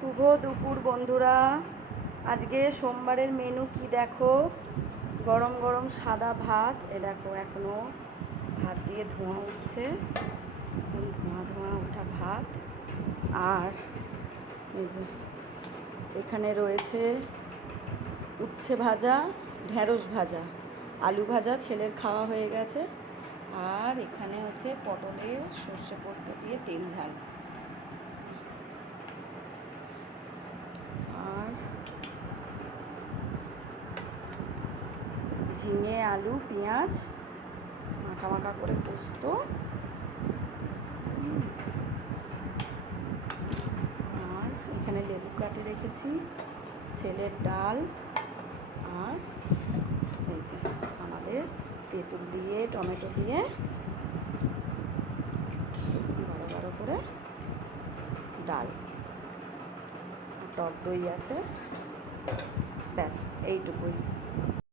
শুভ দুপুর বন্ধুরা। আজকে সোমবারের মেনু কি দেখো, গরম গরম সাদা ভাত। দেখো এখনো ভাত দিয়ে ধোঁয়া উঠছে, ধোঁয়া ধোঁয়া ওঠা ভাত। আর এই যে এখানে রয়েছে উচ্ছে ভাজা, ঢেঁড়স ভাজা, আলু ভাজা ছেলের খাওয়া হয়ে গেছে। আর এখানে হচ্ছে পটলের সর্ষে পোস্ত দিয়ে তেল ঝাল। আর ঝিঙে আলু পেঁয়াজ মাখা মাখা করে পোস্ত। আর এখানে লেবু কাটে রেখেছি, ছেলের ডাল। আর এই যে আমাদের তেঁতুল দিয়ে টমেটো দিয়ে বড় বড় করে ডাল, টক দই আছে, ব্যাস এইটুকুই।